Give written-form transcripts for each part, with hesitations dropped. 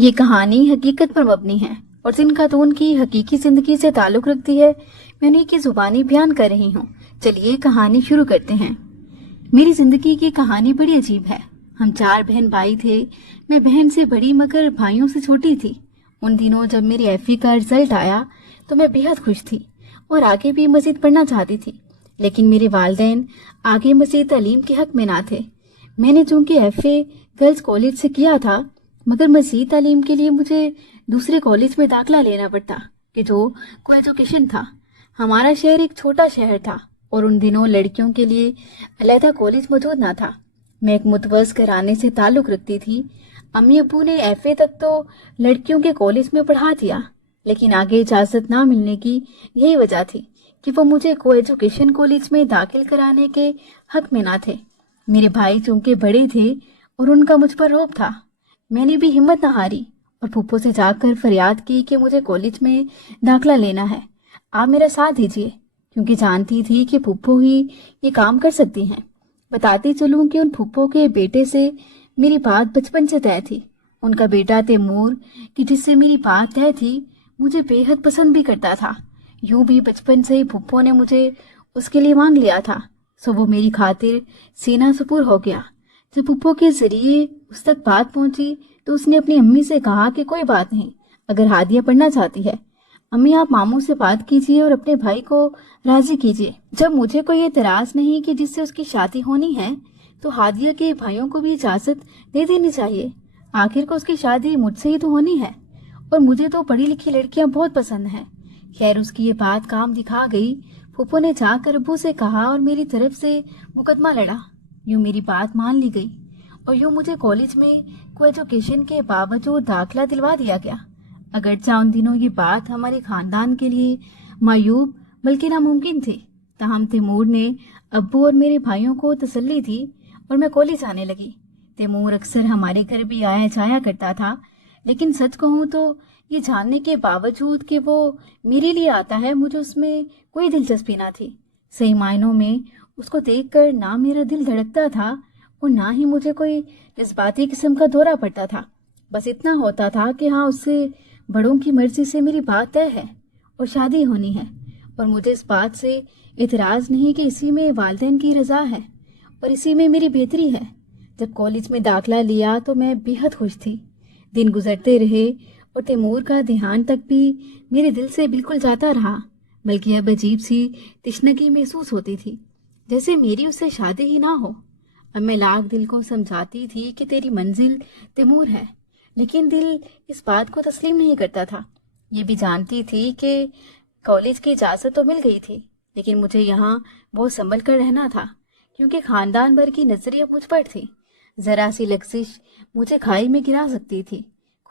یہ کہانی حقیقت پر مبنی ہے اور جن خاتون کی حقیقی زندگی سے تعلق رکھتی ہے میں انہیں کی زبانی بیان کر رہی ہوں۔ چلیے کہانی شروع کرتے ہیں۔ میری زندگی کی کہانی بڑی عجیب ہے۔ ہم 4 بہن بھائی تھے۔ میں بہن سے بڑی مگر بھائیوں سے چھوٹی تھی۔ ان دنوں جب میری ایف کا رزلٹ آیا تو میں بے حد خوش تھی اور آگے بھی مزید پڑھنا چاہتی تھی، لیکن میرے والدین آگے مزید تعلیم کے حق میں نہ تھے۔ میں نے چونکہ ایف اے گرلز کالج سے کیا تھا، مگر مزید تعلیم کے لیے مجھے دوسرے کالج میں داخلہ لینا پڑتا کہ جو کو ایجوکیشن تھا۔ ہمارا شہر ایک چھوٹا شہر تھا اور ان دنوں لڑکیوں کے لیے علیحدہ کالج موجود نہ تھا۔ میں ایک متوسط گھرانے سے تعلق رکھتی تھی۔ امی ابو نے ایف اے تک تو لڑکیوں کے کالج میں پڑھا دیا، لیکن آگے اجازت نہ ملنے کی یہی وجہ تھی کہ وہ مجھے کو ایجوکیشن کالج میں داخل کرانے کے حق میں نہ تھے۔ میرے بھائی چونکہ بڑے تھے اور ان کا مجھ پر رعب تھا، میں نے بھی ہمت نہ ہاری اور پھپھو سے جا کر فریاد کی کہ مجھے کالج میں داخلہ لینا ہے، آپ میرا ساتھ دیجیے، کیونکہ جانتی تھی کہ پھپھو ہی یہ کام کر سکتی ہیں۔ بتاتی چلوں کہ ان پھپھو کے بیٹے سے میری بات بچپن سے طے تھی۔ ان کا بیٹا تیمور کہ جس سے میری بات طے تھی مجھے بے حد پسند بھی کرتا تھا۔ یوں بھی بچپن سے ہی پھپھو نے مجھے اس کے لیے مانگ لیا تھا، سو وہ میری خاطر سینہ سپر ہو گیا۔ جب پھپھو کے ذریعے اس تک بات پہنچی تو اس نے اپنی امی سے کہا کہ کوئی بات نہیں، اگر ہادیہ پڑھنا چاہتی ہے، امی آپ ماموں سے بات کیجیے اور اپنے بھائی کو راضی کیجیے۔ جب مجھے کوئی اعتراض نہیں کہ جس سے اس کی شادی ہونی ہے تو ہادیہ کے بھائیوں کو بھی اجازت دے دینی چاہیے، آخر کو اس کی شادی مجھ سے ہی تو ہونی ہے اور مجھے تو پڑھی لکھی لڑکیاں بہت پسند ہیں۔ خیر اس کی یہ بات کام دکھا گئی۔ پھپھو نے جا کر ابو سے کہا اور میری طرف سے مقدمہ لڑا۔ یوں میری بات مان لی گئی اور یوں مجھے کالج میں کو ایجوکیشن کے باوجود داخلہ دلوا دیا گیا۔ اگرچہ ان دنوں یہ بات ہمارے خاندان کے لیے معیوب بلکہ ناممکن تھی، تاہم تیمور نے ابو اور میرے بھائیوں کو تسلی دی اور میں کالج آنے لگی۔ تیمور اکثر ہمارے گھر بھی آیا جایا کرتا تھا، لیکن سچ کہوں تو یہ جاننے کے باوجود کہ وہ میرے لیے آتا ہے مجھے اس میں کوئی دلچسپی نہ تھی۔ صحیح معنوں میں اس کو دیکھ کر نہ میرا دل دھڑکتا تھا اور نہ ہی مجھے کوئی جذباتی قسم کا دورہ پڑتا تھا۔ بس اتنا ہوتا تھا کہ ہاں اس سے بڑوں کی مرضی سے میری بات طے ہے اور شادی ہونی ہے، اور مجھے اس بات سے اعتراض نہیں کہ اسی میں والدین کی رضا ہے اور اسی میں میری بہتری ہے۔ جب کالج میں داخلہ لیا تو میں بے حد خوش تھی۔ دن گزرتے رہے اور تیمور کا دھیان تک بھی میرے دل سے بالکل جاتا رہا، بلکہ اب عجیب سی تشنگی محسوس ہوتی تھی، جیسے میری اس سے شادی ہی نہ ہو۔ اب میں لاکھ دل کو سمجھاتی تھی کہ تیری منزل تیمور ہے، لیکن دل اس بات کو تسلیم نہیں کرتا تھا۔ یہ بھی جانتی تھی کہ کالج کی اجازت تو مل گئی تھی، لیکن مجھے یہاں بہت سنبھل کر رہنا تھا، کیونکہ خاندان بھر کی نظریہ مجھ پر تھی۔ ذرا سی لغزش مجھے کھائی میں گرا سکتی تھی۔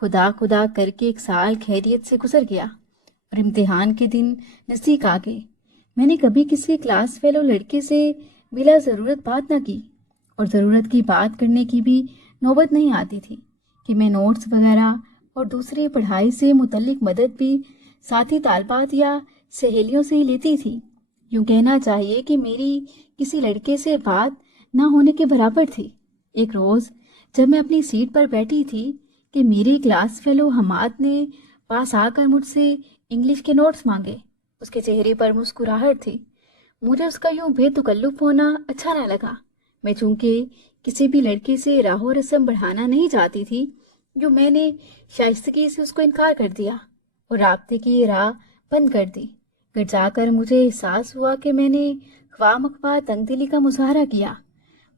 خدا خدا کر کے 1 سال خیریت سے گزر گیا اور امتحان کے دن نزدیک آ گئے۔ میں نے کبھی کسی کلاس فیلو لڑکے سے بلا ضرورت بات نہ کی، اور ضرورت کی بات کرنے کی بھی نوبت نہیں آتی تھی کہ میں نوٹس وغیرہ اور دوسری پڑھائی سے متعلق مدد بھی ساتھی طالبات یا سہیلیوں سے ہی لیتی تھی۔ یوں کہنا چاہیے کہ میری کسی لڑکے سے بات نہ ہونے کے برابر تھی۔ ایک روز جب میں اپنی سیٹ پر بیٹھی تھی کہ میری کلاس فیلو حماد نے پاس آ کر مجھ سے انگلش کے نوٹس مانگے۔ اس کے چہرے پر مسکراہٹ تھی۔ مجھے اس کا یوں بے تکلف ہونا اچھا نہ لگا۔ میں چونکہ کسی بھی لڑکے سے راہ و رسم بڑھانا نہیں چاہتی تھی، جو میں نے شائستگی سے اس کو انکار کر دیا اور رابطے کی راہ بند کر دی۔ گھر جا کر مجھے احساس ہوا کہ میں نے خواہ مخواہ تنگ دلی کا مظاہرہ کیا۔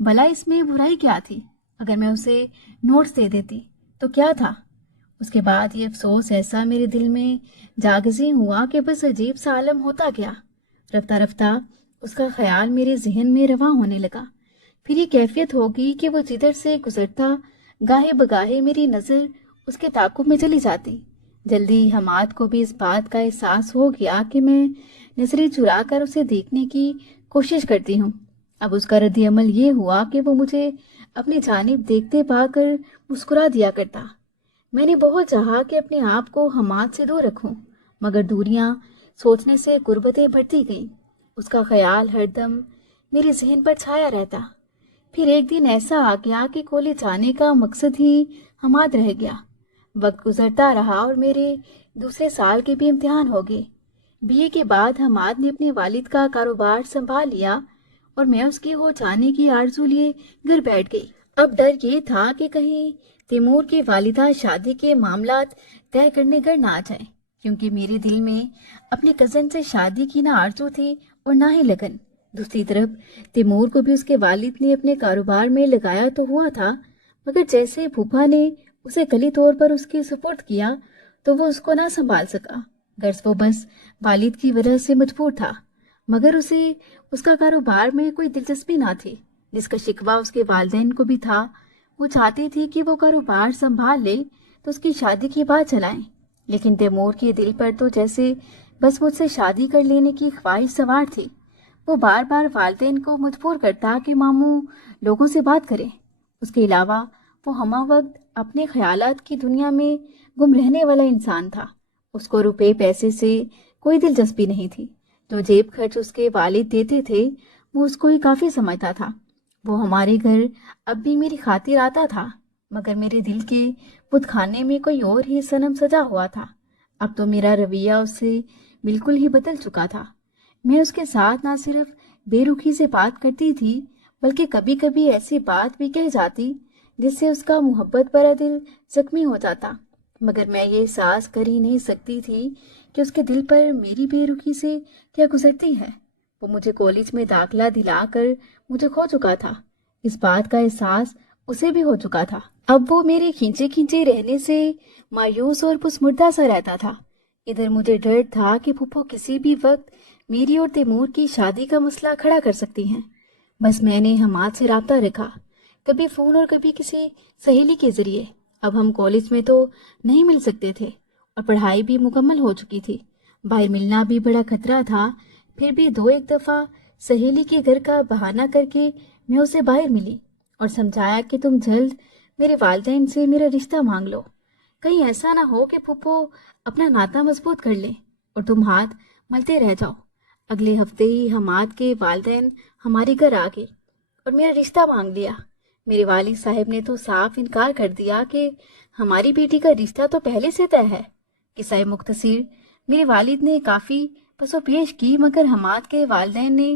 بھلا اس میں برائی کیا تھی؟ اگر میں اسے نوٹس دے دیتی تو کیا تھا؟ اس کے بعد یہ افسوس ایسا میرے دل میں جاگزیں ہوا کہ بس عجیب سا عالم ہوتا گیا۔ رفتہ رفتہ اس کا خیال میرے ذہن میں رواں ہونے لگا۔ پھر یہ کیفیت ہوگی کہ وہ جدھر سے گزرتا گاہے بگاہے میری نظر اس کے تعاقب میں چلی جاتی۔ جلدی حماد کو بھی اس بات کا احساس ہو گیا کہ میں نظریں چرا کر اسے دیکھنے کی کوشش کرتی ہوں۔ اب اس کا رد عمل یہ ہوا کہ وہ مجھے اپنی جانب دیکھتے پا کر مسکرا دیا کرتا۔ میں نے بہت چاہا کہ اپنے آپ کو حماد سے دور رکھوں، مگر دوریاں سوچنے سے قربتیں بڑھتی گئیں۔ اس کا خیال ہر دم میرے ذہن پر چھایا رہتا۔ پھر ایک دن ایسا آ گیا کہ کالج جانے کا مقصد ہی حماد رہ گیا۔ وقت گزرتا رہا اور میرے دوسرے سال کے بھی امتحان ہو گئے۔ BA کے بعد حماد نے اپنے والد کا کاروبار سنبھال لیا اور میں اس کی ہو جانے کی آرزو لیے گھر بیٹھ گئی۔ اب ڈر یہ تھا کہ کہیں تیمور کی والدہ شادی کے معاملات طے کرنے گھر نہ آ جائیں، کیونکہ میرے دل میں اپنے کزن سے شادی کی نہ آرزو تھی اور نہ ہی لگن۔ دوسری طرف تیمور کو بھی اس کے والد نے اپنے کاروبار میں لگایا تو ہوا تھا، مگر جیسے پھوپھا نے اسے کلی طور پر اس کے سپرد کیا تو وہ اس کو نہ سنبھال سکا۔ غرض وہ بس والد کی وجہ سے مجبور تھا، مگر اسے اس کا کاروبار میں کوئی دلچسپی نہ تھی، جس کا شکوہ اس کے والدین کو بھی تھا۔ وہ چاہتی تھی کہ وہ کاروبار سنبھال لے تو اس کی شادی کی بات چلائیں، لیکن تیمور کے دل پر تو جیسے بس مجھ سے شادی کر لینے کی خواہش سوار تھی۔ وہ بار بار والدین کو مجبور کرتا کہ ماموں لوگوں سے بات کریں۔ اس کے علاوہ وہ ہمہ وقت اپنے خیالات کی دنیا میں گم رہنے والا انسان تھا۔ اس کو روپے پیسے سے کوئی دلچسپی نہیں تھی۔ جو جیب خرچ اس کے والد دیتے تھے وہ اس کو ہی کافی سمجھتا تھا۔ وہ ہمارے گھر اب بھی میری خاطر آتا تھا، مگر میرے دل کے بت خانے میں کوئی اور ہی صنم سجا ہوا تھا۔ اب تو میرا رویہ اس سے بالکل ہی بدل چکا تھا۔ میں اس کے ساتھ نہ صرف بے رخی سے بات کرتی تھی، بلکہ کبھی کبھی ایسی بات بھی کہہ جاتی جس سے اس کا محبت بھرا دل زخمی ہو جاتا، مگر میں یہ احساس کر ہی نہیں سکتی تھی کہ اس کے دل پر میری بے رخی سے کیا گزرتی ہے۔ وہ مجھے کالج میں داخلہ دلا کر مجھے کھو چکا تھا، اس بات کا احساس اسے بھی ہو چکا تھا۔ اب وہ میرے کھینچے کھینچے رہنے سے مایوس اور پسمردہ سا رہتا تھا۔ ادھر مجھے ڈر تھا کہ پھپھو کسی بھی وقت میری اور تیمور کی شادی کا مسئلہ کھڑا کر سکتی ہیں۔ بس میں نے حماد سے رابطہ رکھا، کبھی فون اور کبھی کسی سہیلی کے ذریعے۔ اب ہم کالج میں تو نہیں مل سکتے تھے اور پڑھائی بھی مکمل ہو چکی تھی، باہر ملنا بھی بڑا خطرہ تھا۔ پھر بھی دو ایک دفعہ سہیلی کے گھر کا بہانہ کر کے میں اسے باہر ملی اور سمجھایا کہ تم جلد میرے والدین سے میرا رشتہ مانگ لو، کہیں ایسا نہ ہو کہ پھپھو اپنا ناطہ مضبوط کر لیں اور تم ہاتھ ملتے رہ جاؤ۔ اگلے ہفتے ہی حماد کے والدین ہمارے گھر آ گئے اور میرا رشتہ مانگ لیا۔ میرے والد صاحب نے تو صاف انکار کر دیا کہ ہماری بیٹی کا رشتہ تو پہلے سے طے ہے۔ قصہ مختصر، میرے والد نے کافی پس و پیش کی، مگر حماد کے والدین نے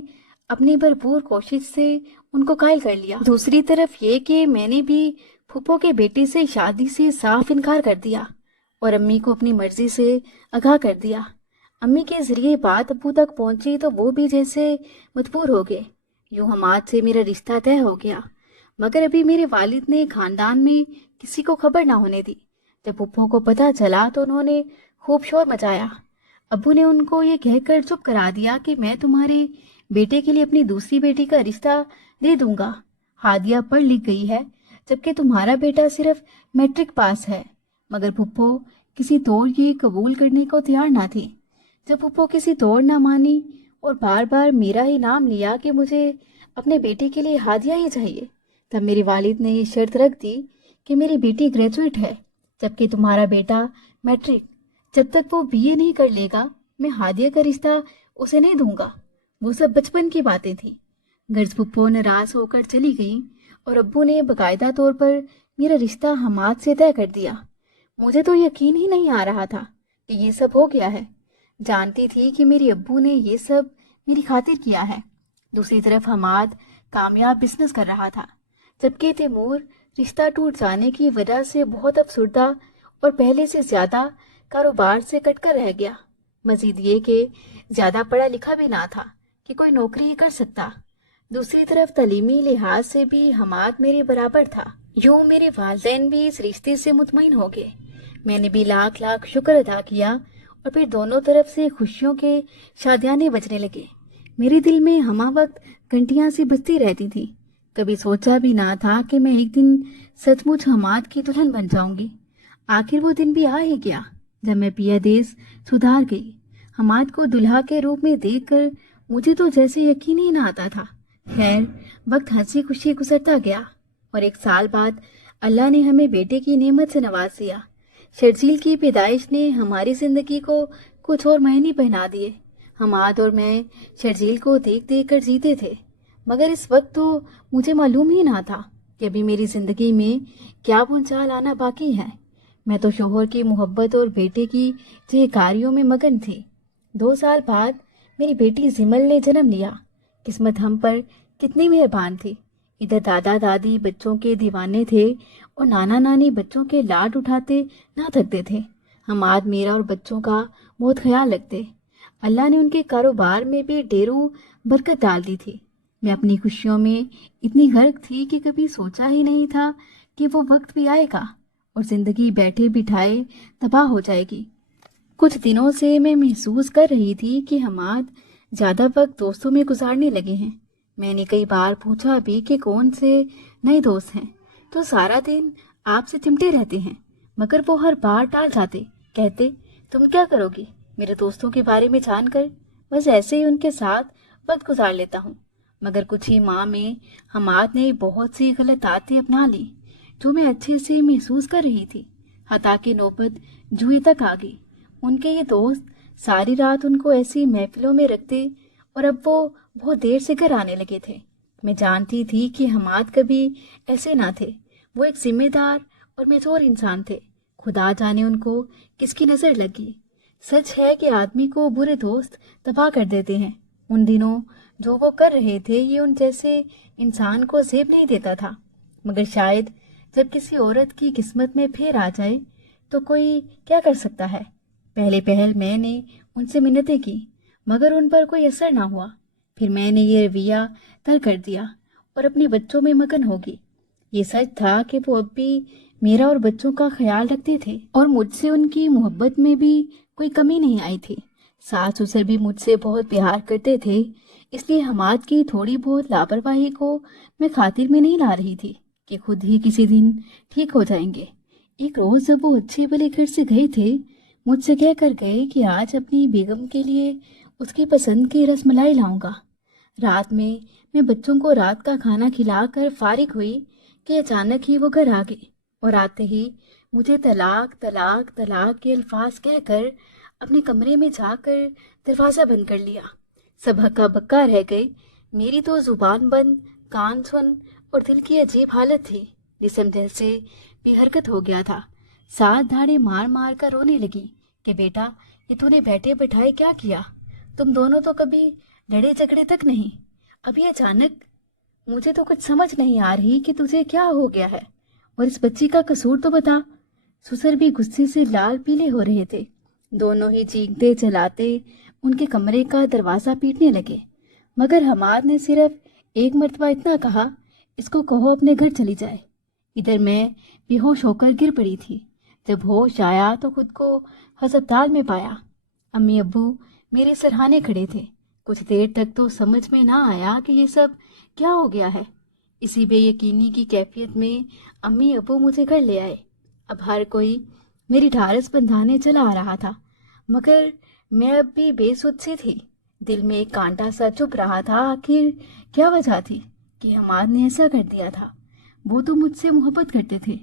اپنی بھرپور کوشش سے ان کو قائل کر لیا۔ دوسری طرف یہ کہ میں نے بھی پھپھو کے بیٹے سے شادی سے صاف انکار کر دیا اور امی کو اپنی مرضی سے آگاہ کر دیا۔ امی کے ذریعے بات ابو تک پہنچی تو وہ بھی جیسے مجبور ہو گئے۔ یوں حماد سے میرا رشتہ طے ہو گیا، مگر ابھی میرے والد نے خاندان میں کسی کو خبر نہ ہونے دی۔ جب پھپھو کو پتہ چلا تو انہوں نے خوب شور مچایا۔ ابو نے ان کو یہ کہہ کر چپ کرا دیا کہ میں تمہارے بیٹے کے لیے اپنی دوسری بیٹی کا رشتہ دے دوں گا۔ ہادیہ پڑھ لکھ گئی ہے، جبکہ تمہارا بیٹا صرف میٹرک پاس ہے۔ مگر پھپھو کسی طور یہ قبول کرنے کو تیار نہ تھی۔ جب پھپھو کسی طور نہ مانی اور بار بار میرا ہی نام لیا کہ مجھے اپنے بیٹے کے لیے ہادیہ ہی چاہیے، تب میرے والد نے یہ شرط رکھ دی کہ میری بیٹی گریجویٹ ہے، جبکہ تمہارا بیٹا میٹرک۔ جب تک وہ BA نہیں کر لے گا میں ہادیہ کا رشتہ اسے نہیں دوں گا۔ وہ سب بچپن کی باتیں تھیں۔ غرض پھپھو ناراض ہو کر چلی گئیں اور ابو نے باقاعدہ طور پر میرا رشتہ حماد سے طے کر دیا۔ مجھے تو یقین ہی نہیں آ رہا تھا کہ یہ سب ہو گیا ہے۔ جانتی تھی کہ میرے ابو نے یہ سب میری خاطر کیا ہے۔ دوسری طرف حماد کامیاب بزنس کر رہا تھا، جبکہ تیمور رشتہ ٹوٹ جانے کی وجہ سے بہت افسردہ اور پہلے سے زیادہ کاروبار سے کٹ کر رہ گیا۔ مزید یہ کہ زیادہ پڑھا لکھا بھی نہ تھا کہ کوئی نوکری ہی کر سکتا۔ دوسری طرف تعلیمی لحاظ سے بھی حماد میرے برابر تھا۔ یوں میرے والدین بھی اس رشتے سے مطمئن ہو گئے۔ میں نے بھی لاکھ لاکھ شکر ادا کیا اور پھر دونوں طرف سے خوشیوں کے شادیانے بجنے لگے۔ میرے دل میں ہمہ وقت گھنٹیاں سی بجتی رہتی تھی۔ کبھی سوچا بھی نہ تھا کہ میں ایک دن سچ مچ حماد کی دلہن بن جاؤں گی۔ آخر وہ دن بھی آ ہی گیا جب میں پیا دیس سدھار گئی۔ حماد کو دلہا کے روپ میں دیکھ کر مجھے تو جیسے یقین ہی نہ آتا تھا۔ خیر، وقت ہنسی خوشی گزرتا گیا اور 1 سال بعد اللہ نے ہمیں بیٹے کی نعمت سے نواز دیا۔ شرجیل کی پیدائش نے ہماری زندگی کو کچھ اور معنی پہنا دیے۔ حماد اور میں شرجیل کو دیکھ دیکھ کر جیتے تھے، مگر اس وقت تو مجھے معلوم ہی نہ تھا کہ ابھی میری زندگی میں کیا بھونچال آنا باقی ہے۔ मैं तो शोहर की मोहब्बत और बेटे की चिकारियों में मगन थी। 2 साल बाद मेरी बेटी जिमल ने जन्म लिया। किस्मत हम पर कितनी मेहरबान थी। इधर दादा दादी बच्चों के दीवाने थे और नाना नानी बच्चों के लाड उठाते ना थकते थे। हम आज मेरा और बच्चों का बहुत ख्याल रखते। अल्लाह ने उनके कारोबार में भी ढेरों बरकत डाल दी थी। मैं अपनी खुशियों में इतनी गर्क थी कि कभी सोचा ही नहीं था कि वो वक्त भी आएगा और जिंदगी बैठे बिठाए तबाह हो जाएगी। कुछ दिनों से मैं महसूस कर रही थी कि हम आज ज़्यादा वक्त दोस्तों में गुजारने लगे हैं। मैंने कई बार पूछा भी कि कौन से नए दोस्त हैं तो सारा दिन आपसे चिमटे रहते हैं, मगर वो हर बार टाल जाते। कहते, तुम क्या करोगी मेरे दोस्तों के बारे में जानकर? बस ऐसे ही उनके साथ वक्त गुजार लेता हूँ। मगर कुछ ही माह में हमाद ने बहुत सी गलत आदतें अपना ली जो मैं अच्छे से महसूस कर रही थी। हता की नौबत जूही तक आ गई। उनके ये दोस्त सारी रात उनको ऐसी महफिलों में रखते और अब वो बहुत देर से घर आने लगे थे। मैं जानती थी कि हमाद कभी ऐसे ना थे। वो एक जिम्मेदार और मेचोर इंसान थे। खुदा जाने उनको किसकी नज़र लगी। सच है कि आदमी को बुरे दोस्त तबाह कर देते हैं। उन दिनों जो वो कर रहे थे ये उन जैसे इंसान को जेब नहीं देता था। मगर शायद जब किसी औरत की किस्मत में फेर आ जाए तो कोई क्या कर सकता है। पहले पहल मैंने उनसे मिन्नतें की मगर उन पर कोई असर ना हुआ। फिर मैंने ये रवैया तय कर दिया और अपने बच्चों में मगन होगी। ये सच था कि वो अब भी मेरा और बच्चों का ख्याल रखते थे और मुझसे उनकी मोहब्बत में भी कोई कमी नहीं आई थी। सास ससुर भी मुझसे बहुत प्यार करते थे, इसलिए हमाद की थोड़ी बहुत लापरवाही को मैं खातिर में नहीं ला रही थी कि खुद ही किसी दिन ठीक हो जाएंगे। एक रोज़ जब वो अच्छे भले घर से गए थे, मुझसे कह कर गए कि आज अपनी बेगम के लिए उसकी पसंद की रसमलाई लाऊंगा। रात में मैं बच्चों को रात का खाना खिलाकर फारिग हुई कि अचानक ही वो घर आ गए और आते ही मुझे तलाक तलाक तलाक के अल्फाज कहकर अपने कमरे में जाकर दरवाज़ा बंद कर लिया। सब हक्का बक्का रह गए। मेरी तो जुबान बंद, कान सुन और दिल की अजीब हालत थी। जिस्म जैसे बेहरकत हो गया था। साथ धाड़े मार मार कर रोने लगी कि बेटा, ये तूने बैठे बैठाए क्या किया? तुम दोनों तो कभी लड़े झगड़े तक नहीं, अभी अचानक। मुझे तो कुछ समझ नहीं आ रही कि तुझे क्या हो गया है और इस बच्ची का कसूर तो बता। ससुर भी गुस्से से लाल पीले हो रहे थे। दोनों ही चीखते चलाते उनके कमरे का दरवाज़ा पीटने लगे। मगर हमाद ने सिर्फ एक मर्तबा इतना कहा, इसको कहो अपने घर चली जाए। इधर मैं बेहोश होकर गिर पड़ी थी। जब होश आया तो खुद को अस्पताल में पाया। अम्मी अब्बू मेरे सरहाने खड़े थे। कुछ देर तक तो समझ में ना आया कि ये सब क्या हो गया है। इसी बेयकीनी की कैफियत में अम्मी अब्बू मुझे घर ले आए। अब हर कोई मेरी ढारस बंधाने चला आ रहा था, मगर मैं अब भी बेसुध सी थी। दिल में एक कांटा सा चुभ रहा था। आखिर क्या वजह थी कि हमाद ने ऐसा कर दिया था? वो तो मुझसे मोहब्बत करते थे।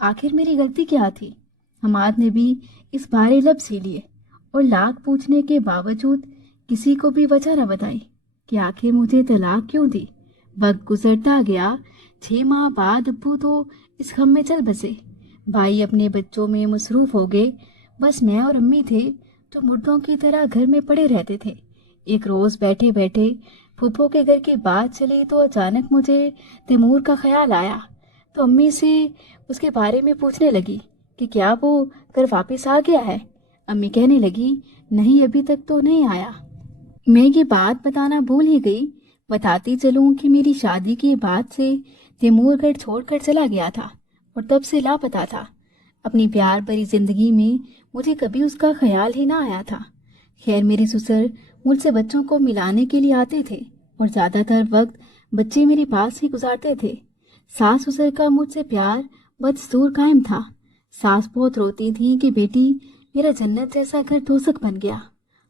आखिर मेरी गलती क्या थी? हमाद ने भी इस बारे लब सी लिए और लाख पूछने के बावजूद किसी को भी वजह न बताई कि आखिर मुझे तलाक क्यों दी। वक्त गुजरता गया। 6 माह बाद अब्बू तो इस गम में चल बसे। भाई अपने बच्चों में मसरूफ हो गए। बस मैं और अम्मी थे जो मुर्दों की तरह घर में पड़े रहते थे। एक रोज़ बैठे बैठे फूफो के घर की बात चली तो अचानक मुझे तैमूर का ख्याल आया। तो अम्मी से उसके बारे में पूछने लगी कि क्या वो घर वापस आ गया है। अम्मी कहने लगी, नहीं, अभी तक तो नहीं आया। मैं ये बात बताना भूल ही गई। बताती चलूं कि मेरी शादी के बाद से तैमूर घर छोड़कर चला गया था और तब से लापता था। अपनी प्यार भरी जिंदगी में मुझे कभी उसका ख्याल ही ना आया था। खैर, मेरे ससुर मुझसे बच्चों को मिलाने के लिए आते थे और ज़्यादातर वक्त बच्चे मेरे पास ही गुजारते थे। सास ससुर का मुझसे प्यार बदस्तूर कायम था। सास बहुत रोती थी कि बेटी, मेरा जन्नत जैसा घर दोज़ख बन गया।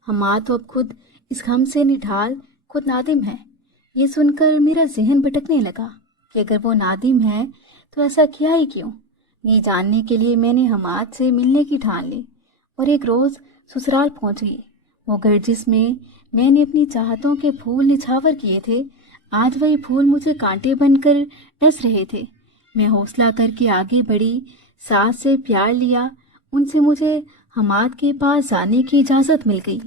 हमाद तो अब खुद इस गम से निढाल, खुद नादिम है। ये सुनकर मेरा जहन भटकने लगा कि अगर वो नादिम है तो ऐसा किया ही क्यों। ये जानने के लिए मैंने हमाद से मिलने की ठान ली और एक रोज़ ससुराल पहुंच गई। वो घर जिसमें मैंने अपनी चाहतों के फूल निछावर किए थे, आज वही फूल मुझे कांटे बनकर डस रहे थे। मैं हौसला करके आगे बढ़ी। सास से प्यार लिया, उनसे मुझे हमाद के पास जाने की इजाजत मिल गई।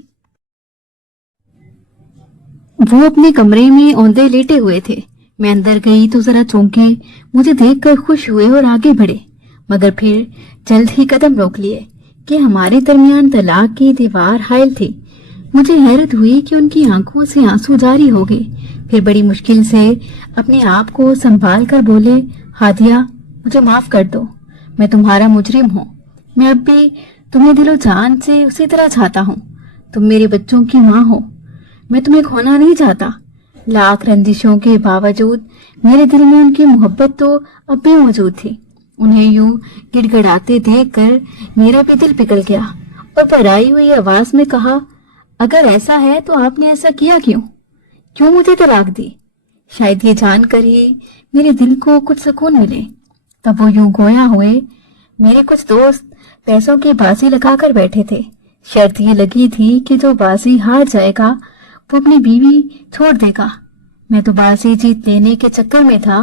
वो अपने कमरे में औंधे लेटे हुए थे। मैं अंदर गई तो जरा चौंके, मुझे देखकर खुश हुए और आगे बढ़े, मगर फिर जल्द ही कदम रोक लिए कि हमारे दरमियान तलाक की दीवार हायल थी। मुझे हैरत हुई कि उनकी आंखों से आंसू जारी हो गए। फिर बड़ी मुश्किल से अपने आप को संभाल कर बोले, हादिया, मुझे माफ कर दो, मैं तुम्हारा मुजरिम हूँ। मैं अब भी तुम्हें दिलो जान से उसी तरह चाहता हूँ। तुम मेरे बच्चों की माँ हो, मैं तुम्हें खोना नहीं चाहता। लाख रंजिशों के बावजूद मेरे दिल में उनकी मोहब्बत तो अब भी मौजूद थी। उन्हें यूं गिड़गिड़ाते देखकर मेरा भी दिल पिघल गया और भराई हुई आवाज में कहा, अगर ऐसा है तो आपने ऐसा किया क्यों मुझे तलाक दी? शायद ये जानकर ही मेरे दिल को कुछ सुकून मिले। तब वो यूं गोया हुए। मेरे कुछ दोस्त पैसों की बाजी लगाकर बैठे थे। शर्त ये लगी थी कि जो बाजी हार जाएगा वो अपनी बीवी छोड़ देगा। मैं तो बाजी जीत लेने के चक्कर में था।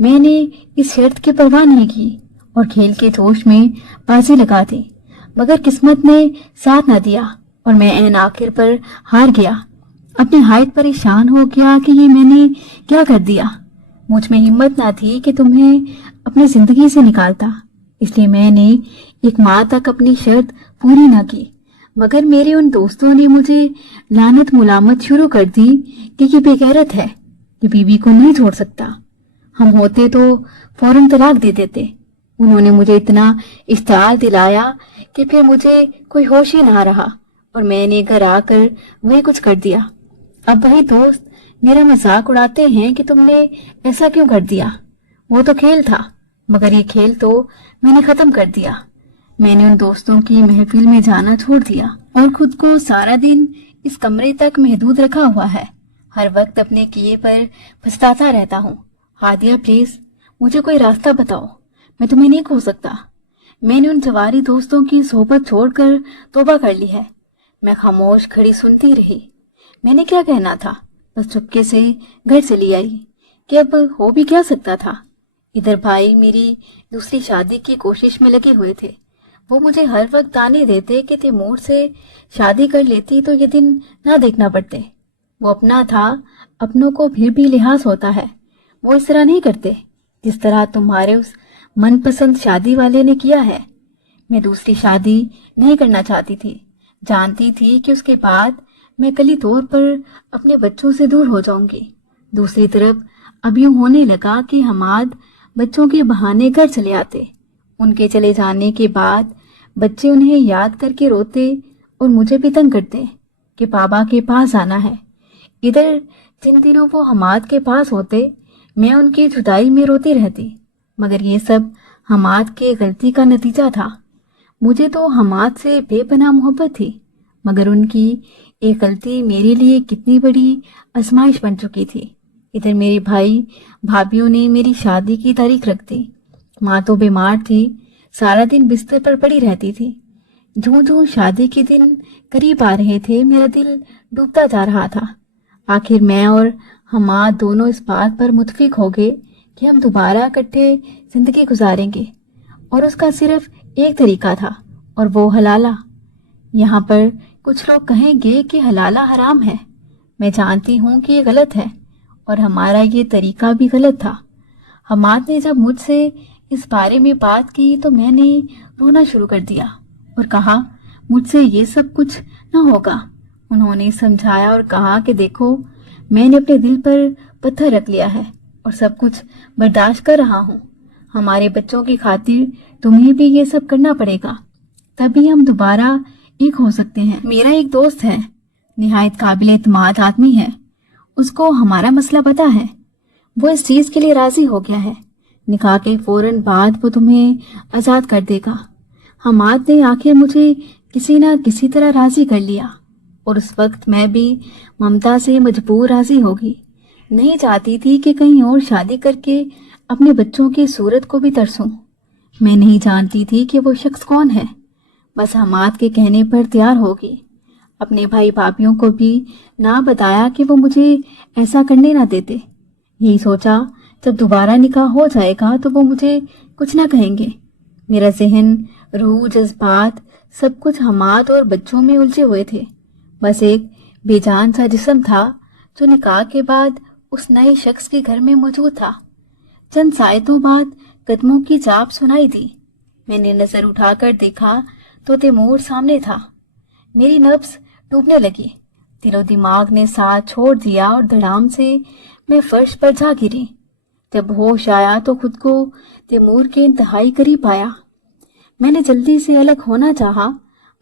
मैंने इस शर्त की परवाह नहीं की और खेल के जोश में बाजी लगा दी, मगर किस्मत ने साथ न दिया और मैं ऐन आखिर पर हार गया। अपने हाथ परेशान हो गया कि ये मैंने क्या कर दिया। मुझ में हिम्मत ना थी कि तुम्हें अपनी जिंदगी से निकालता, इसलिए मैंने एक माह तक अपनी शर्त पूरी ना की। मगर मेरे उन दोस्तों ने मुझे लानत मुलामत शुरू कर दी कि ये बेगैरत है, ये बीवी को नहीं छोड़ सकता। हम होते तो फौरन तलाक दे देते। उन्होंने मुझे इतना इश्ताल दिलाया कि फिर मुझे कोई होश ही ना रहा और मैंने घर आकर वही कुछ कर दिया। अब वही दोस्त मेरा मजाक उड़ाते हैं कि तुमने ऐसा क्यों कर दिया। वो तो खेल था, मगर ये खेल तो मैंने खत्म कर दिया। मैंने उन दोस्तों की महफिल में जाना छोड़ दिया और खुद को सारा दिन इस कमरे तक महदूद रखा हुआ है। हर वक्त अपने किए पर पछताता रहता हूँ। हादिया, प्लीज मुझे कोई रास्ता बताओ, मैं तुम्हें नहीं खो सकता। मैंने उन जवारी दोस्तों की सोबत छोड़कर तौबा कर ली है। मैं खामोश खड़ी सुनती रही। मैंने क्या कहना था, बस चुपके से घर चली आई कि अब हो भी क्या सकता था। इधर भाई मेरी दूसरी शादी की कोशिश में लगे हुए थे। वो मुझे हर वक्त ताने देते कि तैमूर से शादी कर लेती तो ये दिन ना देखना पड़ते। वो अपना था, अपनों को फिर भी लिहाज होता है। वो इस तरह नहीं करते जिस तरह तुम्हारे उस मनपसंद शादी वाले ने किया है। मैं दूसरी शादी नहीं करना चाहती थी। जानती थी कि उसके बाद मैं कली तौर पर अपने बच्चों से दूर हो जाऊंगी। दूसरी तरफ अब यूं होने लगा कि हमाद बच्चों के बहाने घर चले आते। उनके चले जाने के बाद बच्चे उन्हें याद करके रोते और मुझे भी तंग करते कि पापा के पास आना है। इधर जिन दिनों वो हमाद के पास होते, मैं उनकी जुदाई में रोती रहती। मगर ये सब हमाद के गलती का नतीजा था। मुझे तो हमाद से बेपनाह मोहब्बत थी, मगर उनकी एक गलती मेरे लिए कितनी बड़ी आजमाइश बन चुकी थी। इधर मेरे भाई भाभीओं ने मेरी शादी की तारीख रख दी। माँ तो बीमार थी, सारा दिन बिस्तर पर पड़ी रहती थी। जूं शादी के दिन करीब आ रहे थे, मेरा दिल डूबता जा रहा था। आखिर मैं और हमाद दोनों इस बात पर मुत्फिक हो गए कि हम दोबारा इकट्ठे जिंदगी गुजारेंगे और उसका सिर्फ एक तरीका था और वो हलाला। यहाँ पर कुछ लोग कहेंगे कि हलाला हराम है। मैं जानती हूँ कि ये गलत है और हमारा ये तरीका भी गलत था। हमाद ने जब मुझसे इस बारे में बात की तो मैंने रोना शुरू कर दिया और कहा, मुझसे ये सब कुछ न होगा। उन्होंने समझाया और कहा कि देखो, मैंने अपने दिल पर पत्थर रख लिया है और सब कुछ बर्दाश्त कर रहा हूँ। हमारे बच्चों की खातिर तुम्हें भी ये सब करना पड़ेगा, तभी हम दोबारा एक हो सकते हैं। मेरा एक दोस्त है, निहायत काबिल एतमाद आदमी है। उसको हमारा मसला पता है। वो इस चीज के लिए राजी हो गया है। निकाह के फौरन बाद वो तुम्हें आजाद कर देगा। हमाद ने आखिर मुझे किसी न किसी तरह राजी कर लिया और उस वक्त मैं भी ममता से मजबूर राजी होगी। नहीं चाहती थी कि कहीं और शादी करके अपने बच्चों की सूरत को भी तरसूं। मैं नहीं जानती थी कि वो शख्स कौन है। बस हमाद के कहने पर तैयार होगी। अपने भाई भाभीओं को भी ना बताया कि वो मुझे ऐसा करने ना देते। यही सोचा जब दोबारा निकाह हो जाएगा तो वो मुझे कुछ ना कहेंगे। मेरा जहन, रूह, जज्बात सब कुछ हमाद और बच्चों में उलझे हुए थे। बस एक बेजान सा जिस्म था जो निकाह के बाद उस नए शख्स के घर में मौजूद था। चंद सायतों बाद कदमों की चाप सुनाई दी। मैंने नजर उठाकर देखा तो तैमूर सामने था। मेरी नब्ज डूबने लगी, दिलो दिमाग ने साथ छोड़ दिया और धड़ाम से मैं फर्श पर जा गिरी। जब होश आया तो खुद को तैमूर के इंतहाई करीब पाया। मैंने जल्दी से अलग होना चाहा,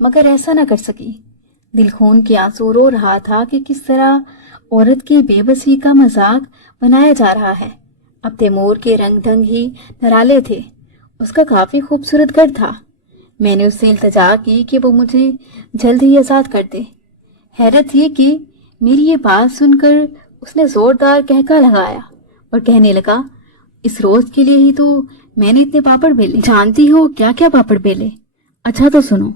मगर ऐसा न कर सकी। दिल खून के आंसू रो रहा था कि किस तरह औरत की बेबसी का मजाक बनाया जा रहा है। अब तैमूर के रंग ढंग ही निराले थे। उसका काफी खूबसूरत घर था। मैंने उससे इल्तिजा की कि वो मुझे जल्द ही आजाद कर दे। हैरत ये कि मेरी ये बात सुनकर उसने जोरदार कहका लगाया और कहने लगा, इस रोज के लिए ही तो मैंने इतने पापड़ बेले। जानती हो क्या क्या पापड़ बेले? अच्छा तो सुनो,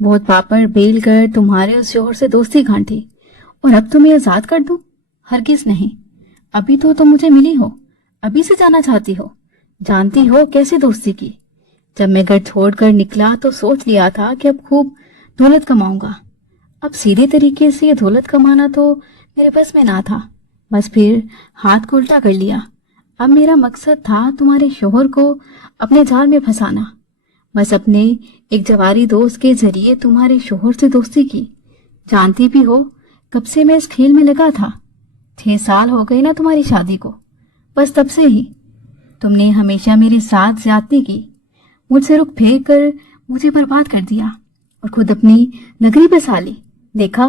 बहुत पापड़ बेल कर तुम्हारे उस शोहर से दोस्ती गांठी और अब तुम्हें आजाद कर दूं? हरगिज नहीं। अभी तो तुम मुझे मिली हो, अभी से जाना चाहती हो। जानती हो कैसे दोस्ती की? जब मैं घर छोड़कर निकला तो सोच लिया था कि अब खूब दौलत कमाऊंगा। अब सीधे तरीके से ये दौलत कमाना तो मेरे बस में ना था। बस फिर हाथ को उल्टा कर लिया। अब मेरा मकसद था तुम्हारे शोहर को अपने जाल में फंसाना। बस अपने एक जवारी दोस्त के जरिए तुम्हारे शोहर से दोस्ती की। जानती भी हो कब से मैं इस खेल में लगा था। 6 साल हो गए ना तुम्हारी शादी को। बस तब से ही तुमने हमेशा मेरे साथ ज्यादती की, मुझसे रुख फेर कर मुझे बर्बाद कर दिया और खुद अपनी नगरी बसा ली। देखा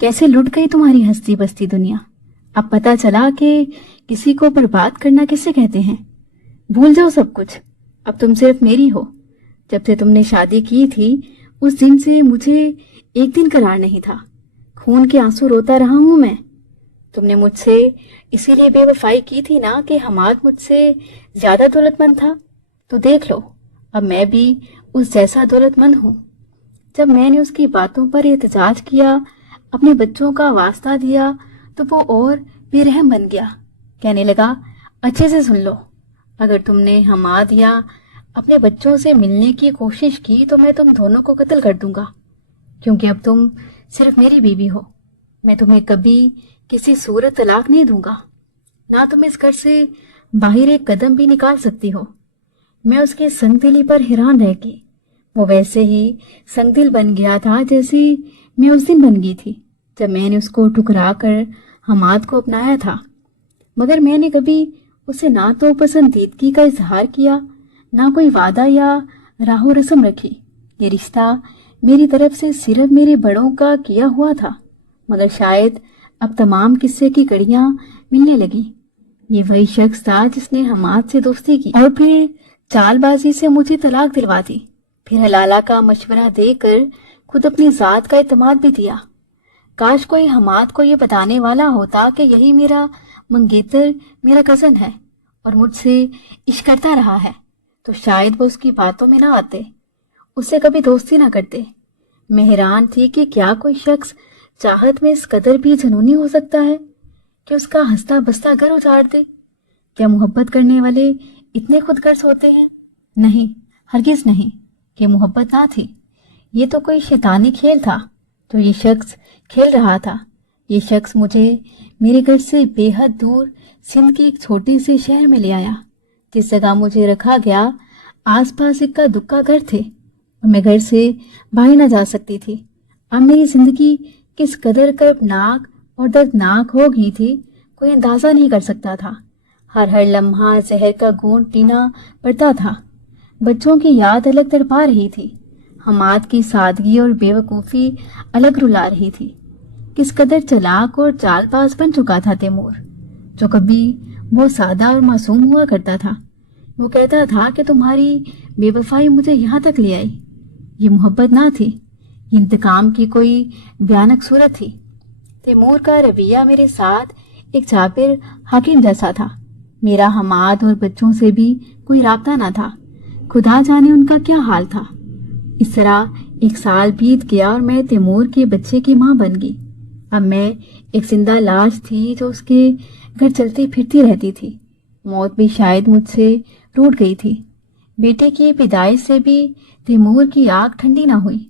कैसे लुट गई तुम्हारी हंसती बसती दुनिया। अब पता चला कि किसी को बर्बाद करना किसे कहते हैं। भूल जाओ सब कुछ, अब तुम सिर्फ मेरी हो। जब से तुमने शादी की थी उस दिन से मुझे एक दिन करार नहीं था। खून के आंसू रोता रहा हूं मैं। तुमने मुझसे इसीलिए बेवफाई की थी ना कि हमाद मुझसे ज्यादा दौलतमंद था। तो देख लो अब मैं भी उस जैसा दौलतमंद हूँ। जब मैंने उसकी बातों पर एहतजाज किया, अपने बच्चों का वास्ता दिया, तो वो और बेरहम बन गया। कहने लगा, अच्छे से सुन लो, अगर तुमने हमाद या अपने बच्चों से मिलने की कोशिश की तो मैं तुम दोनों को कत्ल कर दूंगा, क्योंकि अब तुम सिर्फ मेरी बीवी हो। मैं तुम्हें कभी किसी सूरत तलाक नहीं दूंगा, ना तुम इस घर से बाहर एक कदम भी निकाल सकती हो। मैं उसकी संगदिली पर हैरान रह गई। वो वैसे ही संगदिल बन गया था जैसे मैं उस दिन बन गई थी जब मैंने उसको ठुकरा कर हमाद को अपनाया था। मगर मैंने कभी उसे ना तो पसंदीदगी का इजहार किया, ना कोई वादा या राहो रस्म रखी। ये रिश्ता मेरी तरफ से सिर्फ मेरे बड़ों का किया हुआ था। मगर शायद अब तमाम किस्से की कड़ियां मिलने लगी। ये वही शख्स था जिसने हमाद से दोस्ती की और फिर चालबाजी से मुझे तलाक दिलवा दी। फिर हलाला का मशवरा देकर खुद अपनी जात का इत्मीनान भी दिया। काश कोई हमाद को ये बताने वाला होता कि यही मेरा मंगेतर मेरा कजन है और मुझसे इश्क करता रहा है, तो शायद वो उसकी बातों में ना आते, उससे कभी दोस्ती ना करते। मैं हैरान थी कि क्या कोई शख्स चाहत में इस कदर भी जुनूनी हो सकता है कि उसका हंसता बसता घर उजाड़ दे। क्या मोहब्बत करने वाले इतने खुदगर्ज होते हैं? नहीं, हरगिज नहीं। कि मोहब्बत ना थी, ये तो कोई शैतानी खेल था तो ये शख्स खेल रहा था। ये शख्स मुझे मेरे घर से बेहद दूर सिंध के एक छोटे से शहर में ले आया। जिस जगह मुझे रखा गया आसपास इक्का दुक्का घर थे और मैं घर से बाहर न जा सकती थी। अब मेरी जिंदगी किस कदर कर्बनाक और दर्दनाक हो गई थी कोई अंदाजा नहीं कर सकता था। हर लम्हा जहर का घूंट पीना पड़ता था। बच्चों की याद अलग तड़पा रही थी। हमाद की सादगी और बेवकूफ़ी अलग रुला रही थी। किस कदर चालाक और चालबाज बन चुका था तैमूर, जो कभी वो सादा और मासूम हुआ करता था। वो कहता था कि तुम्हारी बेवफाई मुझे यहाँ तक ले आई। ये मोहब्बत ना थी, ये इंतकाम की कोई भयानक सूरत थी। तैमूर का रवैया मेरे साथ एक जाबिर हाकिम जैसा था। मेरा हमाद और बच्चों से भी कोई राब्ता ना था। खुदा जाने उनका क्या हाल था। इस तरह 1 साल बीत गया और मैं तैमूर के बच्चे की मां बन गई। अब मैं एक जिंदा लाश थी जो उसके घर चलती फिरती रहती थी। मौत भी शायद मुझसे रूठ गई थी। बेटे की विदाई से भी तैमूर की आंख ठंडी ना हुई।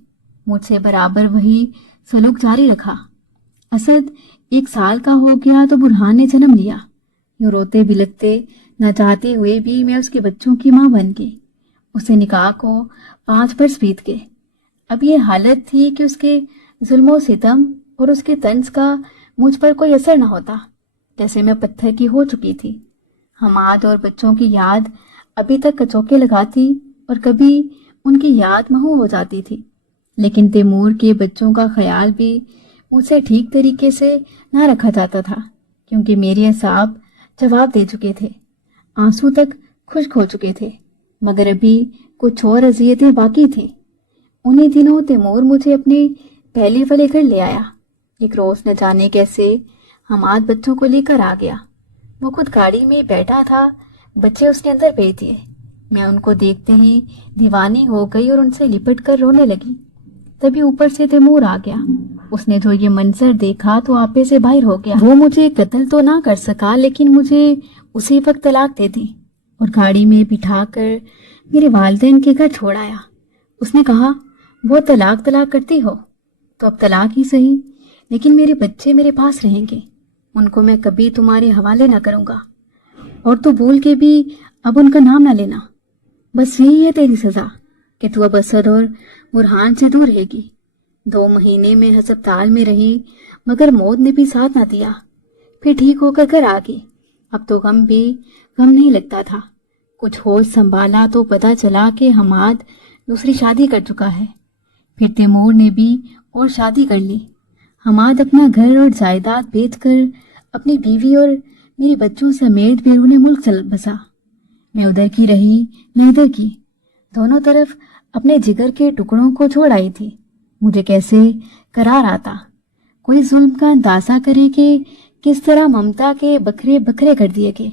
मुझसे बराबर वही सलूक जारी रखा। असद 1 साल का हो गया तो बुरहान ने जन्म लिया। यूं रोते बिलखते न चाहते हुए भी मैं उसके बच्चों की मां बन गई। उसे निकाह को 5 वर्ष बीत गए। अब ये हालत थी कि उसके जुल्मो सितम और उसके तंज का मुझ पर कोई असर न होता, जैसे मैं पत्थर की हो चुकी थी। हमाद और बच्चों की याद अभी तक कचौके लगाती और कभी उनकी याद महू हो जाती थी। लेकिन तैमूर के बच्चों का ख्याल भी मुझसे ठीक तरीके से ना रखा जाता था, क्योंकि मेरे असाब जवाब दे चुके थे, आंसू तक खुश्क हो चुके थे, मगर अभी कुछ और अजियतें बाकी थी। उन्हीं दिनों तैमूर मुझे अपने पहले वाले घर ले आया। एक रोज न जाने कैसे हमाद बच्चों को लेकर आ गया। वो खुद गाड़ी में बैठा था, बच्चे उसने अंदर भेज दिए। मैं उनको देखते ही दीवानी हो गई और उनसे लिपट कर रोने लगी। तभी ऊपर से तैमूर आ गया। उसने जो ये मंजर देखा तो आपे से बाहर हो गया। वो मुझे कत्ल तो ना कर सका, लेकिन मुझे उसी वक्त तलाक दे दी और गाड़ी में बिठाकर मेरे वालिदैन के घर छोड़ आया। उसने कहा, वो तलाक करती हो तो अब तलाक ही सही, लेकिन मेरे बच्चे मेरे पास रहेंगे, उनको मैं कभी तुम्हारे हवाले ना करूंगा, और तू भूल के भी अब उनका नाम ना लेना। बस यही है तेरी सजा कि तू अब असद और बुरहान से दूर रहेगी। 2 महीने में हस्पताल में रही, मगर मौत ने भी साथ ना दिया। फिर ठीक होकर घर आ गई। अब तो गम नहीं लगता था। कुछ होश संभाला तो पता चला कि हमाद दूसरी शादी कर चुका है। फिर तैमूर ने भी और शादी कर ली। हमाद अपना घर और जायदाद बेचकर अपनी बीवी और मेरे बच्चों समेत बैरूने मुल्क चल बसा। मैं उधर की रही, मैं इधर की, दोनों तरफ अपने जिगर के टुकड़ों को छोड़ आई थी। मुझे कैसे करार आता, कोई जुल्म का अंदाजा करे कि किस तरह ममता के बखरे बखरे कर दिए गए।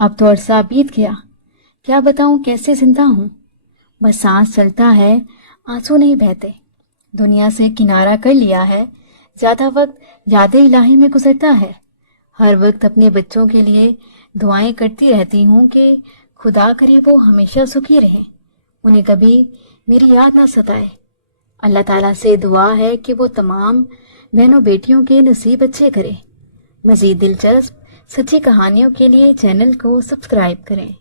अब तो अरसा बीत गया, क्या बताऊं कैसे जिंदा हूँ। बस सांस चलता है, आंसू नहीं बहते। दुनिया से किनारा कर लिया है, ज्यादा वक्त यादें इलाही में गुजरता है। हर वक्त अपने बच्चों के लिए दुआएं करती रहती हूँ कि खुदा करे वो हमेशा सुखी रहें, उन्हें कभी मेरी याद ना सताए। अल्लाह ताला से दुआ है कि वो तमाम बहनों बेटियों के नसीब अच्छे करे। मज़ीद दिलचस्प सच्ची कहानियों के लिए चैनल को सब्सक्राइब करें।